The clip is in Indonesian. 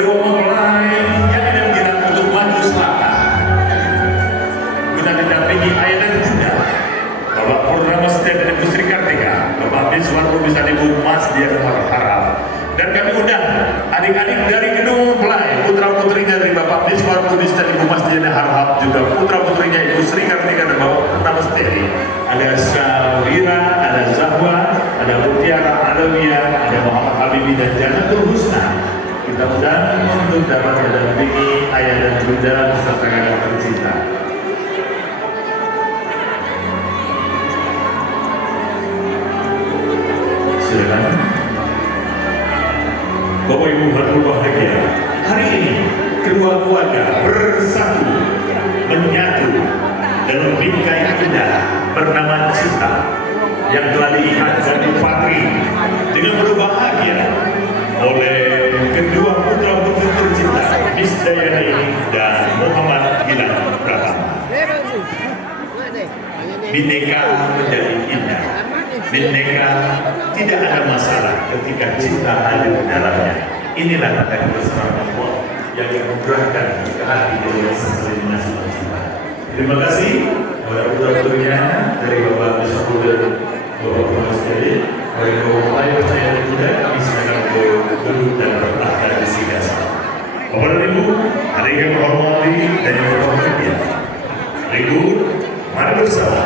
kedua mempelai yang didampingi untuk maju selatan guna didampingi ayah dan bunda Bapak Purnama Setia dan Ibu Sri Kartika, Bapak Biswar Bisa Ibu Mas Dian Harap, dan kami undang adik-adik dari kedua mempelai, putra putri dari Bapak Biswar Bisa Ibu Mas Dian Harap, juga putra putrinya Ibu Sri Kartika dan Bapak Purnama Setia. Ada Syawira, ada Zahwa, ada Mutiara Alawiyah, ada Muhammad Habibi dan Janatul Husna. Kita undang untuk dapat mendampingi ayah dan bunda beserta kakak tercinta. Silakan. Bapak Ibu harus bahagia. Hari ini kedua keluarga bersatu, menyatu dalam bingkai indah bernama cinta yang telah diikatkan di Patri dengan berbahagia oleh kedua putra putri tercinta Miss Dayani dan Muhammad Gilang Pratama. Bineka menjadi indah. Bineka tidak ada masalah ketika cinta hadir di dalamnya. Inilah kata bersama Allah yang menganugerahkan ke hati dari sekelilingnya semua cinta. Terima kasih kepada putra-putrinya dari Bapak Biswar dan Bapak Purnama Setia. Dari Bapak Ayah saya dan Bunda, kami silakan untuk duduk dan bertahan di sini. Bapak dan Ibu, adik yang menghormati dan yang berbahagia. Ibu, mari bersama.